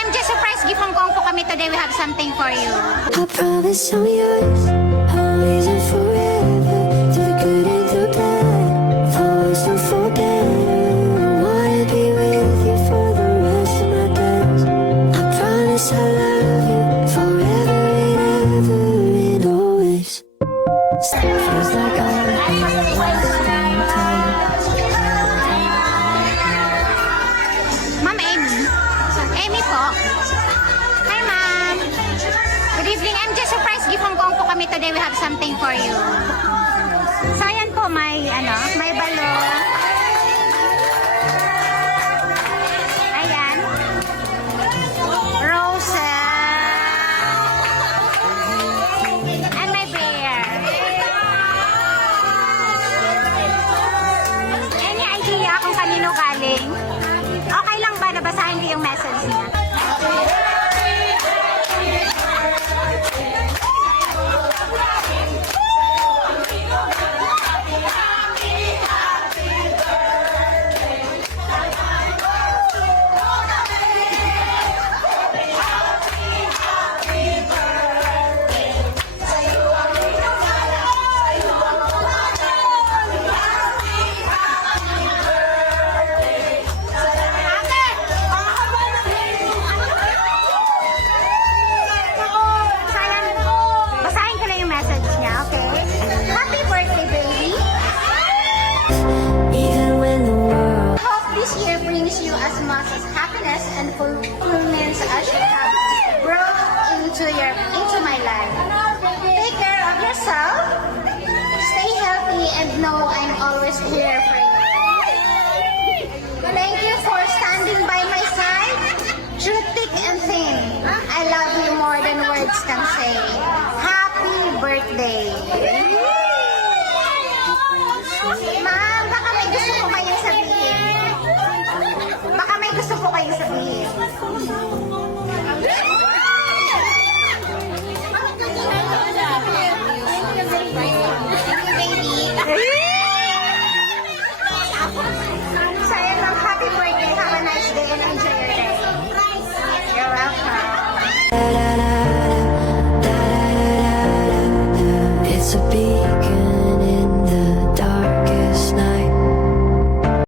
MJ surprise gift from Kong po kami today. We have something for you. I promise I'm yours, always and forever. Through the good and through the bad, for worse and for better. I wanna be with you for the rest of my days. I promise I love you forever and ever and always. Still feels like I'm wasting time. Ma'am Amy. Amy po. Hi, ma'am. Good evening. MJ surprise gift from Kong po kami today. We have something for you. So, ayan po, may balon. Ayan. Roses. And my bear. Any idea kung kanino galing? Okay lang ba nabasahin ko yung message niya? Basahin ko lang yung message niya, okay? Happy birthday, baby! Even when the world Hope this year brings you as much as happiness and fulfillment as you have brought into my life. Take care of yourself, stay healthy, and know I'm always here for you. Thank you for standing by my side through thick and thin. I love you more than words can say. Happy birthday! Ma'am, baka may gusto po kayong sabihin. Baka may gusto po kayong sabihin.